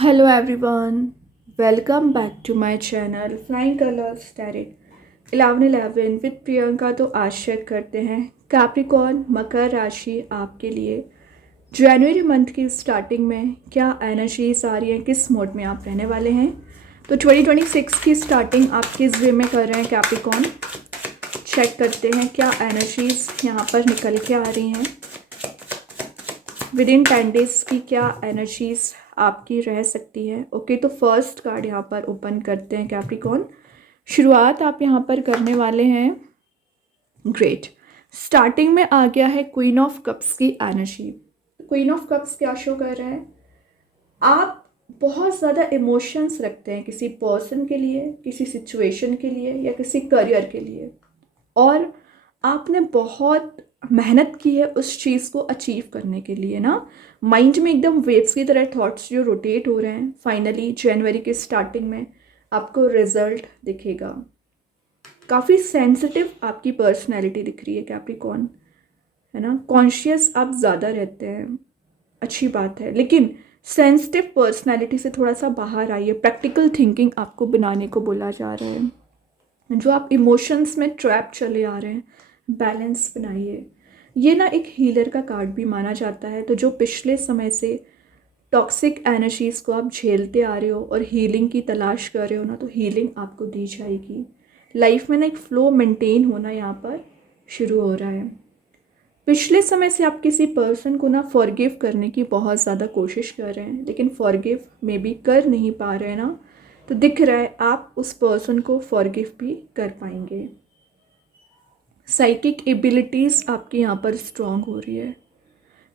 Hello everyone, welcome back to my channel Flying Colors Tarot 1111 with Priyanka. तो आशा करते हैं Capricorn मकर राशि आपके लिए जनवरी मंथ की स्टार्टिंग में क्या एनर्जीज आ रही हैं, किस मोड में आप रहने वाले हैं। तो 2026 की स्टार्टिंग आप किस वे में कर रहे हैं कैप्रिकॉर्न, चेक करते हैं क्या एनर्जीज यहाँ पर निकल के आ रही हैं। विद इन 10 डेज की क्या एनर्जीज आपकी रह सकती है। ओके, तो फर्स्ट कार्ड यहाँ पर ओपन करते हैं कैप्रिकॉर्न। शुरुआत आप यहाँ पर करने वाले हैं। ग्रेट, स्टार्टिंग में आ गया है क्वीन ऑफ कप्स की एनर्जी। क्वीन ऑफ कप्स क्या शो कर रहा है, आप बहुत ज़्यादा इमोशंस रखते हैं किसी पर्सन के लिए, किसी सिचुएशन के लिए या किसी करियर के लिए, और आपने बहुत मेहनत की है उस चीज़ को अचीव करने के लिए ना। माइंड में एकदम वेव्स की तरह थॉट्स जो रोटेट हो रहे हैं। फाइनली जनवरी के स्टार्टिंग में आपको रिजल्ट दिखेगा। काफ़ी सेंसिटिव आपकी पर्सनैलिटी दिख रही है कैप्रिकॉर्न, है ना। कॉन्शियस आप ज़्यादा रहते हैं, अच्छी बात है, लेकिन सेंसिटिव पर्सनैलिटी से थोड़ा सा बाहर आइए। प्रैक्टिकल थिंकिंग आपको बनाने को बोला जा रहा है। जो आप इमोशंस में ट्रैप चले आ रहे हैं, बैलेंस बनाइए। ये ना एक हीलर का कार्ड भी माना जाता है। तो जो पिछले समय से टॉक्सिक एनर्जीज़ को आप झेलते आ रहे हो और हीलिंग की तलाश कर रहे हो ना, तो हीलिंग आपको दी जाएगी। लाइफ में ना एक फ्लो मेंटेन होना यहाँ पर शुरू हो रहा है। पिछले समय से आप किसी पर्सन को ना फॉरगिव करने की बहुत ज़्यादा कोशिश कर रहे हैं, लेकिन फॉरगिव मे बी कर नहीं पा रहे हैं ना। तो दिख रहा है आप उस पर्सन को फॉरगिव भी कर पाएंगे। साइकिक एबिलिटीज़ आपकी यहाँ पर स्ट्रॉन्ग हो रही है।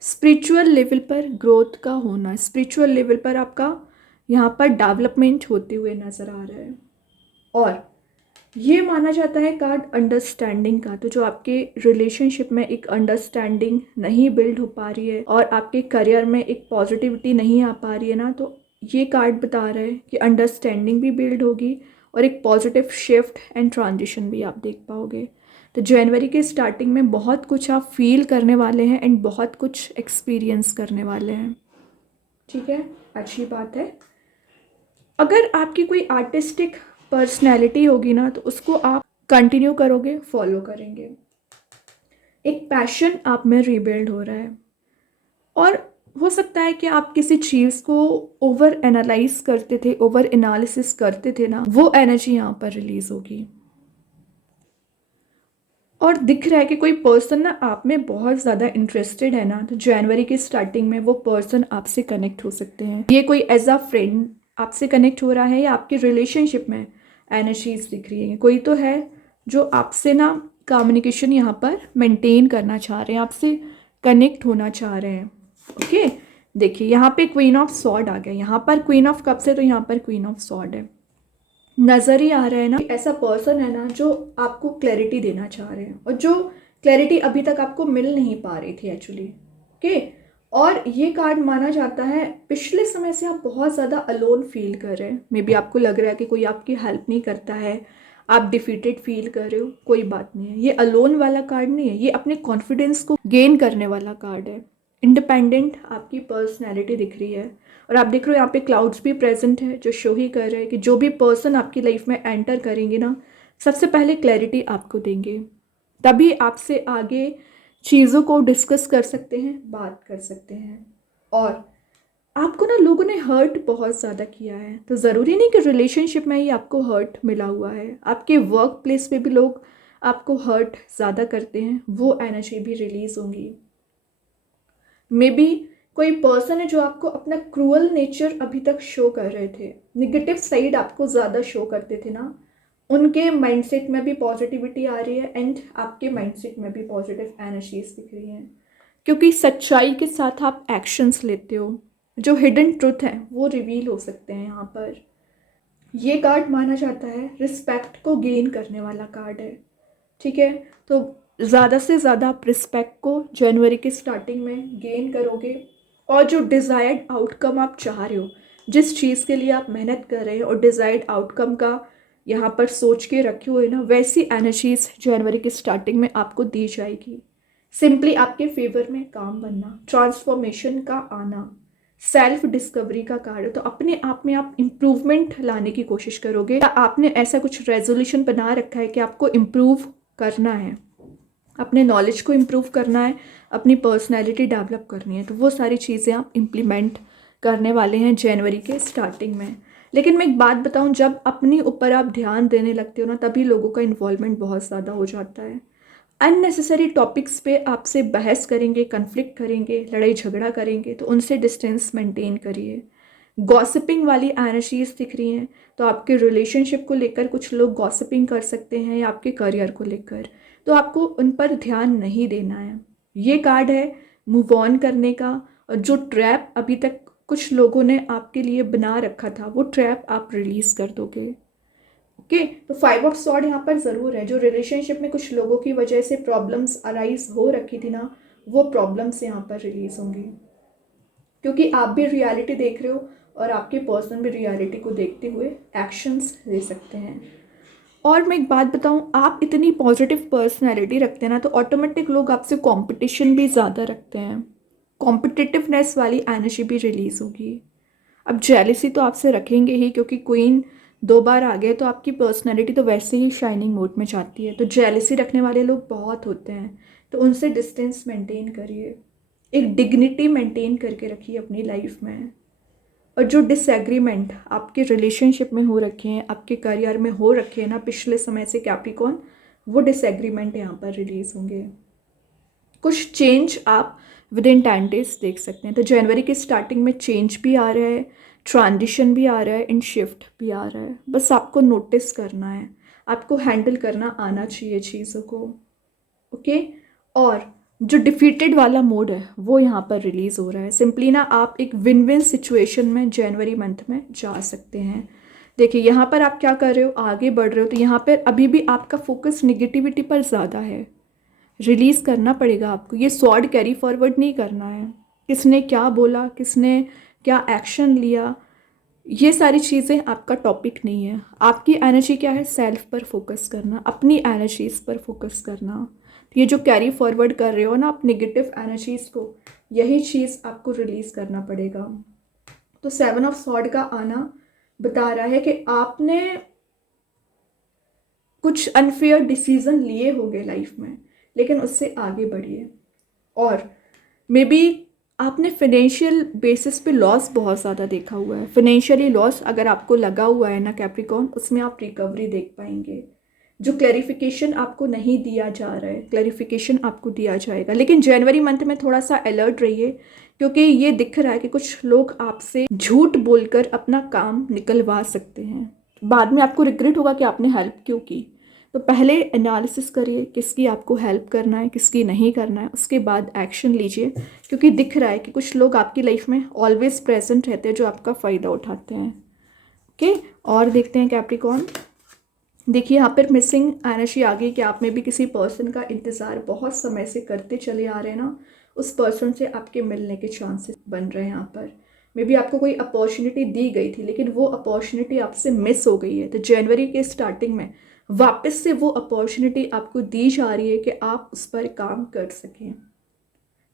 स्पिरिचुअल लेवल पर ग्रोथ का होना, स्पिरिचुअल लेवल पर आपका यहाँ पर डेवलपमेंट होते हुए नज़र आ रहा है। और ये माना जाता है कार्ड अंडरस्टैंडिंग का। तो जो आपके रिलेशनशिप में एक अंडरस्टैंडिंग नहीं बिल्ड हो पा रही है और आपके करियर में एक पॉजिटिविटी नहीं आ पा रही है ना, तो ये कार्ड बता रहा है कि अंडरस्टैंडिंग भी बिल्ड होगी और एक पॉजिटिव शिफ्ट एंड ट्रांजिशन भी आप देख पाओगे। तो जनवरी के स्टार्टिंग में बहुत कुछ आप फील करने वाले हैं एंड बहुत कुछ एक्सपीरियंस करने वाले हैं। ठीक है, अच्छी बात है। अगर आपकी कोई आर्टिस्टिक पर्सनैलिटी होगी ना, तो उसको आप कंटिन्यू करोगे, फॉलो करेंगे। एक पैशन आप में रीबिल्ड हो रहा है। और हो सकता है कि आप किसी चीज़ को ओवर एनालाइज करते थे, ओवर एनालिसिस करते थे ना, वो एनर्जी यहाँ पर रिलीज होगी। और दिख रहा है कि कोई पर्सन ना आप में बहुत ज़्यादा इंटरेस्टेड है ना, तो जनवरी के स्टार्टिंग में वो पर्सन आपसे कनेक्ट हो सकते हैं। ये कोई एज अ फ्रेंड आपसे कनेक्ट हो रहा है या आपके रिलेशनशिप में एनर्जीज दिख रही है। कोई तो है जो आपसे ना कम्युनिकेशन यहाँ पर मेंटेन करना चाह रहे हैं, आपसे कनेक्ट होना चाह रहे हैं। ओके, देखिए यहाँ पे क्वीन ऑफ सॉर्ड आ गया। यहाँ पर क्वीन ऑफ कप्स है तो यहाँ पर क्वीन ऑफ सॉर्ड है। नज़र ही आ रहा है ना, ऐसा पर्सन है ना जो आपको क्लैरिटी देना चाह रहे हैं और जो क्लैरिटी अभी तक आपको मिल नहीं पा रही थी एक्चुअली। ओके, और ये कार्ड माना जाता है पिछले समय से आप बहुत ज़्यादा अलोन फील कर रहे हैं। मे बी आपको लग रहा है कि कोई आपकी हेल्प नहीं करता है, आप डिफीटेड फील कर रहे हो। कोई बात नहीं है, ये अलोन वाला कार्ड नहीं है, ये अपने कॉन्फिडेंस को गेन करने वाला कार्ड है। इंडिपेंडेंट आपकी पर्सनैलिटी दिख रही है। और आप देख रहे हो यहाँ पे क्लाउड्स भी प्रेजेंट है जो शो ही कर रहे हैं कि जो भी पर्सन आपकी लाइफ में एंटर करेंगे ना, सबसे पहले क्लैरिटी आपको देंगे, तभी आपसे आगे चीज़ों को डिस्कस कर सकते हैं, बात कर सकते हैं। और आपको ना लोगों ने हर्ट बहुत ज़्यादा किया है, तो ज़रूरी नहीं कि रिलेशनशिप में ही आपको हर्ट मिला हुआ है, आपके वर्क प्लेस पे भी लोग आपको हर्ट ज़्यादा करते हैं, वो एनर्जी भी रिलीज़ होंगी। मे बी कोई पर्सन है जो आपको अपना क्रूअल नेचर अभी तक शो कर रहे थे, निगेटिव साइड आपको ज़्यादा शो करते थे ना, उनके माइंडसेट में भी पॉजिटिविटी आ रही है एंड आपके माइंडसेट में भी पॉजिटिव एनर्जीज दिख रही हैं। क्योंकि सच्चाई के साथ आप एक्शंस लेते हो, जो हिडन ट्रुथ है वो रिवील हो सकते हैं यहाँ पर। ये कार्ड माना जाता है रिस्पेक्ट को गेन करने वाला कार्ड है। ठीक है, तो ज़्यादा से ज़्यादा आप रिस्पेक्ट को जनवरी के स्टार्टिंग में गेन करोगे और जो डिज़ायर्ड आउटकम आप चाह रहे हो, जिस चीज़ के लिए आप मेहनत कर रहे हो और डिज़ायर्ड आउटकम का यहाँ पर सोच के रखे हुए ना, वैसी एनर्जीज जनवरी के स्टार्टिंग में आपको दी जाएगी। सिंपली आपके फेवर में काम बनना, ट्रांसफॉर्मेशन का आना, सेल्फ डिस्कवरी का कार्ड है। तो अपने आप में आप इम्प्रूवमेंट लाने की कोशिश करोगे, या आपने ऐसा कुछ रेजोल्यूशन बना रखा है कि आपको इम्प्रूव करना है, अपने नॉलेज को इम्प्रूव करना है, अपनी पर्सनैलिटी डेवलप करनी है। तो वो सारी चीज़ें आप इम्प्लीमेंट करने वाले हैं जनवरी के स्टार्टिंग में। लेकिन मैं एक बात बताऊं, जब अपने ऊपर आप ध्यान देने लगते हो ना, तभी लोगों का इन्वॉल्वमेंट बहुत ज़्यादा हो जाता है। अननेसेसरी टॉपिक्स पे आपसे बहस करेंगे, कन्फ्लिक्ट करेंगे, लड़ाई झगड़ा करेंगे, तो उनसे डिस्टेंस मेंटेन करिए। गॉसिपिंग वाली एनर्जीज दिख रही हैं, तो आपके रिलेशनशिप को लेकर कुछ लोग गॉसिपिंग कर सकते हैं, या आपके करियर को लेकर, तो आपको उन पर ध्यान नहीं देना है। ये कार्ड है मूव ऑन करने का, और जो ट्रैप अभी तक कुछ लोगों ने आपके लिए बना रखा था, वो ट्रैप आप रिलीज कर दोगे। ओके, तो 5 ऑफ सॉर्ड यहाँ पर ज़रूर है। जो रिलेशनशिप में कुछ लोगों की वजह से प्रॉब्लम्स अराइज हो रखी थी ना, वो प्रॉब्लम्स यहाँ पर रिलीज होंगी, क्योंकि आप भी रियलिटी देख रहे हो और आपके पर्सन भी रियलिटी को देखते हुए एक्शंस ले सकते हैं। और मैं एक बात बताऊं, आप इतनी पॉजिटिव पर्सनैलिटी रखते हैं ना, तो ऑटोमेटिक लोग आपसे कंपटीशन भी ज़्यादा रखते हैं, कॉम्पिटिटिवनेस वाली एनर्जी भी रिलीज होगी। अब जेलिसी तो आपसे रखेंगे ही, क्योंकि क्वीन 2 बार आ गए, तो आपकी पर्सनैलिटी तो वैसे ही शाइनिंग मोड में जाती है। तो जेलिसी रखने वाले लोग बहुत होते हैं, तो उनसे डिस्टेंस मेंटेन करिए, एक डिग्निटी मेंटेन करके रखिए अपनी लाइफ में। और जो डिसएग्रीमेंट आपके रिलेशनशिप में हो रखे हैं, आपके करियर में हो रखे हैं ना पिछले समय से कैप्रिकॉर्न, वो डिसएग्रीमेंट यहाँ पर रिलीज होंगे। कुछ चेंज आप विद इन 10 डेज देख सकते हैं। तो जनवरी के स्टार्टिंग में चेंज भी आ रहा है, ट्रांजिशन भी आ रहा है, इन शिफ्ट भी आ रहा है। बस आपको नोटिस करना है, आपको हैंडल करना आना चाहिए चीज़ों को। ओके, और जो डिफीटेड वाला मोड है वो यहाँ पर रिलीज हो रहा है। सिंपली ना आप एक विन विन सिचुएशन में जनवरी मंथ में जा सकते हैं। देखिए यहाँ पर आप क्या कर रहे हो, आगे बढ़ रहे हो, तो यहाँ पर अभी भी आपका फोकस निगेटिविटी पर ज़्यादा है। रिलीज करना पड़ेगा आपको, ये सॉर्ड कैरी फॉरवर्ड नहीं करना है। किसने क्या बोला, किसने क्या एक्शन लिया, ये सारी चीज़ें आपका टॉपिक नहीं है। आपकी एनर्जी क्या है, सेल्फ पर फोकस करना, अपनी एनर्जीज पर फोकस करना। ये जो कैरी फॉरवर्ड कर रहे हो ना आप नेगेटिव एनर्जीज को, यही चीज़ आपको रिलीज करना पड़ेगा। तो 7 ऑफ सॉर्ड का आना बता रहा है कि आपने कुछ अनफेयर डिसीजन लिए होंगे लाइफ में, लेकिन उससे आगे बढ़िए। और मे बी आपने फाइनेंशियल बेसिस पे लॉस बहुत ज़्यादा देखा हुआ है। फाइनेंशियली लॉस अगर आपको लगा हुआ है ना कैप्रिकॉर्न, उसमें आप रिकवरी देख पाएंगे। जो क्लैरिफिकेशन आपको नहीं दिया जा रहा है, क्लैरिफिकेशन आपको दिया जाएगा। लेकिन जनवरी मंथ में थोड़ा सा अलर्ट रहिए, क्योंकि ये दिख रहा है कि कुछ लोग आपसे झूठ बोलकर अपना काम निकलवा सकते हैं। बाद में आपको रिग्रेट होगा कि आपने हेल्प क्यों की। तो पहले एनालिसिस करिए किसकी आपको हेल्प करना है, किसकी नहीं करना है, उसके बाद एक्शन लीजिए। क्योंकि दिख रहा है कि कुछ लोग आपकी लाइफ में ऑलवेज प्रेजेंट रहते हैं, जो आपका फ़ायदा उठाते हैं। ओके, और देखते हैं कैप्रिकॉर्न। देखिए यहाँ पर मिसिंग एनर्जी आ गई कि आप में भी किसी पर्सन का इंतज़ार बहुत समय से करते चले आ रहे हैं ना, उस पर्सन से आपके मिलने के चांसेस बन रहे हैं। यहाँ पर मे बी आपको कोई अपॉर्चुनिटी दी गई थी, लेकिन वो अपॉर्चुनिटी आपसे मिस हो गई है। तो जनवरी के स्टार्टिंग में वापस से वो अपॉर्चुनिटी आपको दी जा रही है कि आप उस पर काम कर सकें।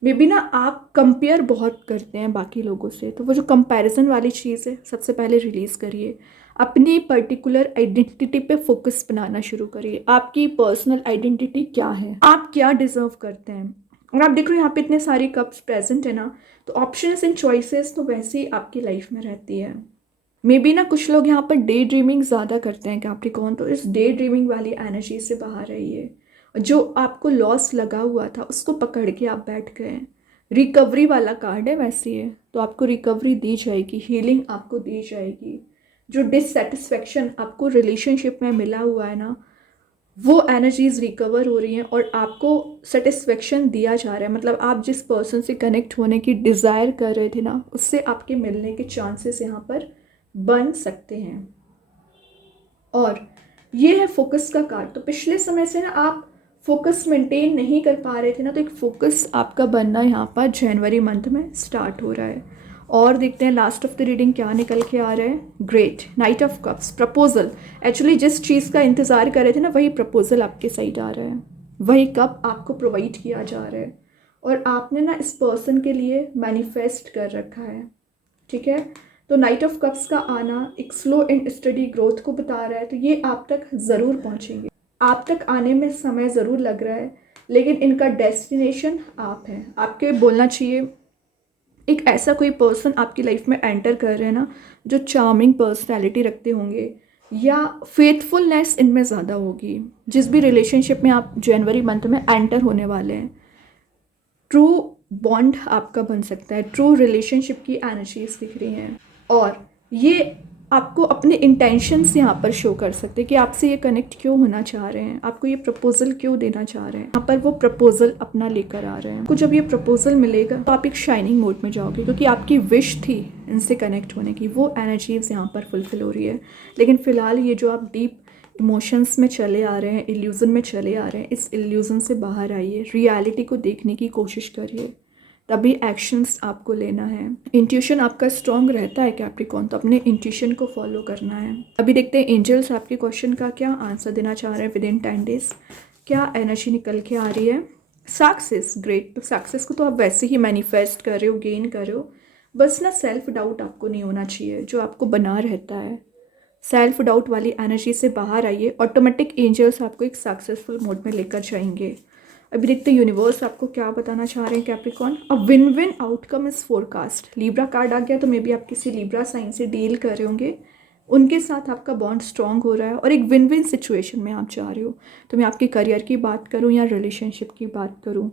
मे बी ना आप कंपेयर बहुत करते हैं बाकी लोगों से, तो वो जो कंपैरिजन वाली चीज़ है सबसे पहले रिलीज़ करिए। अपनी पर्टिकुलर आइडेंटिटी पे फोकस बनाना शुरू करिए। आपकी पर्सनल आइडेंटिटी क्या है, आप क्या डिजर्व करते हैं। और आप देख रहे हो यहाँ पे इतने सारे कप्स प्रेजेंट है ना, तो ऑप्शंस एंड चॉइसेस तो वैसे ही आपकी लाइफ में रहती है। मे बी ना कुछ लोग यहाँ पर डे ड्रीमिंग ज़्यादा करते हैं कैप्रिकॉर्न, तो इस डे ड्रीमिंग वाली एनर्जी से बाहर रहिए। जो आपको लॉस लगा हुआ था उसको पकड़ के आप बैठ गए। रिकवरी वाला कार्ड है वैसे ये, तो आपको रिकवरी दी जाएगी, हीलिंग आपको दी जाएगी। जो डिससेटिस्फेक्शन आपको रिलेशनशिप में मिला हुआ है ना, वो एनर्जीज रिकवर हो रही हैं और आपको सेटिस्फेक्शन दिया जा रहा है। मतलब आप जिस पर्सन से कनेक्ट होने की डिज़ायर कर रहे थे ना, उससे आपके मिलने के चांसेस यहाँ पर बन सकते हैं। और ये है फोकस का कार्ड। तो पिछले समय से ना आप फोकस मेंटेन नहीं कर पा रहे थे ना, तो एक फोकस आपका बनना यहाँ पर जनवरी मंथ में स्टार्ट हो रहा है। और देखते हैं लास्ट ऑफ द रीडिंग क्या निकल के आ रहा है। Great, night of cups, proposal. Actually जिस चीज़ का इंतज़ार कर रहे थे ना, वही प्रपोजल आपके साइड आ रहा है, वही कप आपको प्रोवाइड किया जा रहा है। और आपने ना इस पर्सन के लिए मैनिफेस्ट कर रखा है। ठीक है। तो नाइट ऑफ कप्स का आना एक स्लो एंड स्टडी ग्रोथ को बता रहा है, तो ये आप तक ज़रूर पहुंचेंगे। आप तक आने में समय ज़रूर लग रहा है, लेकिन इनका डेस्टिनेशन आप हैं। आपके बोलना चाहिए एक ऐसा कोई पर्सन आपकी लाइफ में एंटर कर रहे हैं ना, जो चार्मिंग पर्सनैलिटी रखते होंगे या फेथफुलनेस इनमें ज़्यादा होगी। जिस भी रिलेशनशिप में आप जनवरी मंथ में एंटर होने वाले हैं, ट्रू बॉन्ड आपका बन सकता है। ट्रू रिलेशनशिप की एनर्जीज दिख रही हैं, और ये आपको अपने इंटेंशंस यहाँ पर शो कर सकते हैं कि आपसे ये कनेक्ट क्यों होना चाह रहे हैं, आपको ये प्रपोजल क्यों देना चाह रहे हैं। यहाँ पर वो प्रपोजल अपना लेकर आ रहे हैं। आपको जब ये प्रपोजल मिलेगा तो आप एक शाइनिंग मोड में जाओगे, क्योंकि आपकी विश थी इनसे कनेक्ट होने की, वो एनर्जीज यहाँ पर फुलफिल हो रही है। लेकिन फ़िलहाल ये जो आप डीप इमोशंस में चले आ रहे हैं, इल्यूज़न में चले आ रहे हैं, इस इल्यूज़न से बाहर आइए, रियलिटी को देखने की कोशिश करिए, तभी एक्शंस आपको लेना है। इंट्यूशन आपका स्ट्रॉन्ग रहता है कैप्रिकॉर्न, तो अपने इंट्यूशन को फॉलो करना है। अभी देखते हैं एंजल्स आपके क्वेश्चन का क्या आंसर देना चाह रहे हैं विद इन 10 डेज। क्या एनर्जी निकल के आ रही है? Success, great. तो सक्सेस को तो आप वैसे ही मैनिफेस्ट कर रहे हो, गेन कर रहे हो, बस ना सेल्फ डाउट आपको नहीं होना चाहिए जो आपको बना रहता है। सेल्फ डाउट वाली एनर्जी से बाहर आइए, ऑटोमेटिक एंजल्स आपको एक सक्सेसफुल मोड में लेकर जाएंगे। अभी देखते हैं यूनिवर्स आपको क्या बताना चाह रहे हैं Capricorn. A win win outcome is forecast. Libra card आ गया, तो मे बी आप किसी लीब्रा साइन से डील कर रहे होंगे, उनके साथ आपका बॉन्ड स्ट्रांग हो रहा है और एक विन विन सिचुएशन में आप जा रहे हो। तो मैं आपके करियर की बात करूँ या रिलेशनशिप की बात करूँ,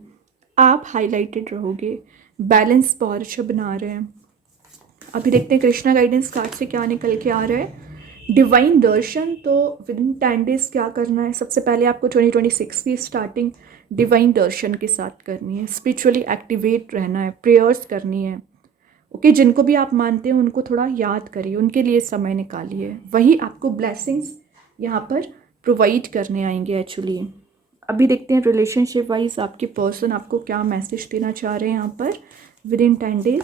आप हाईलाइटेड रहोगे, बैलेंस बहुत अच्छा बना रहे हैं। अभी देखते हैं कृष्णा गाइडेंस कार्ड से क्या निकल के आ रहा है। डिवाइन दर्शन। तो विद इन 10 डेज क्या करना है? सबसे पहले आपको 2026 की स्टार्टिंग डिवाइन दर्शन के साथ करनी है। स्पिरिचुअली एक्टिवेट रहना है, प्रेयर्स करनी है। ओके, जिनको भी आप मानते हैं उनको थोड़ा याद करिए, उनके लिए समय निकालिए, वही आपको ब्लेसिंग्स यहाँ पर प्रोवाइड करने आएंगे एक्चुअली। अभी देखते हैं रिलेशनशिप वाइज आपके पर्सन आपको क्या मैसेज देना चाह रहे हैं यहाँ पर within 10 days.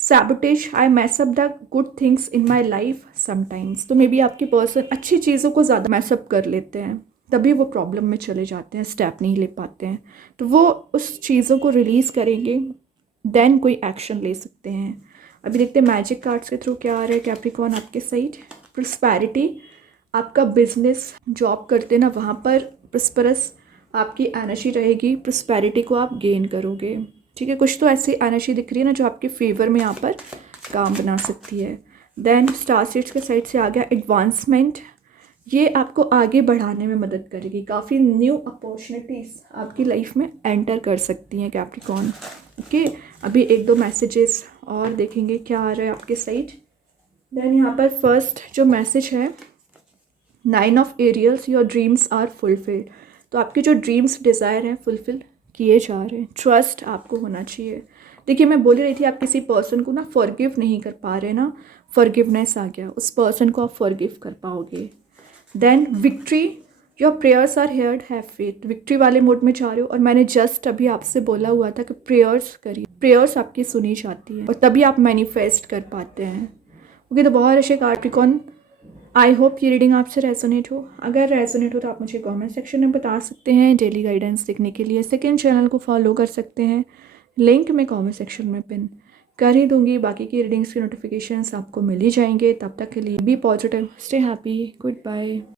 Sabotage, I mess up the good things in my life sometimes. तो मे बी आपके पर्सन अच्छी चीज़ों को ज़्यादा मैसअप कर लेते हैं, तभी वो प्रॉब्लम में चले जाते हैं, स्टेप नहीं ले पाते हैं। तो वो उस चीज़ों को रिलीज़ करेंगे, देन कोई एक्शन ले सकते हैं। अभी देखते हैं मैजिक कार्ड्स के थ्रू क्या आ रहा है कैप्रिकॉर्न आपके साइड। प्रोस्पैरिटी, आपका बिजनेस, जॉब करते हैं ना, वहाँ पर प्रस्परस आपकी एनर्जी रहेगी, प्रोस्पैरिटी को आप गेन करोगे। ठीक है, कुछ तो ऐसी एनर्जी दिख रही है ना जो आपके फेवर में यहाँ पर काम बना सकती है। देन स्टार सीड्स के साइड से आ गया एडवांसमेंट। ये आपको आगे बढ़ाने में मदद करेगी, काफ़ी न्यू अपॉर्चुनिटीज़ आपकी लाइफ में एंटर कर सकती हैं कैप्रिकॉर्न। ओके, अभी एक दो मैसेजेस और देखेंगे क्या आ रहा है आपके साइड। देन यहाँ पर फर्स्ट जो मैसेज है, 9 of aerials, your dreams are fulfilled. तो आपके जो ड्रीम्स डिज़ायर हैं फुलफिल किए जा रहे हैं। ट्रस्ट आपको होना चाहिए। देखिए, मैं बोल रही थी आप किसी पर्सन को ना फॉरगिव नहीं कर पा रहे ना, फॉरगिवनेस आ गया, उस पर्सन को आप फॉरगिव कर पाओगे। Then victory, your prayers are heard, have faith. Victory वाले मोड में जा रहे हो, और मैंने जस्ट अभी आपसे बोला हुआ था कि प्रेयर्स करिए, प्रेयर्स आपकी सुनी जाती है और तभी आप मैनिफेस्ट कर पाते हैं। ओके, तो बहुत अच्छे कैप्रिकॉर्न, आई होप ये रीडिंग आपसे रेजोनेट हो। अगर रेजोनेट हो तो आप मुझे कमेंट सेक्शन में बता सकते हैं। डेली गाइडेंस देखने के लिए सेकंड चैनल को फॉलो कर सकते हैं, लिंक मैं कमेंट सेक्शन में पिन कर ही दूंगी। बाकी की रीडिंग्स की नोटिफिकेशंस आपको मिल ही जाएंगे। तब तक के लिए be positive, stay happy, good bye.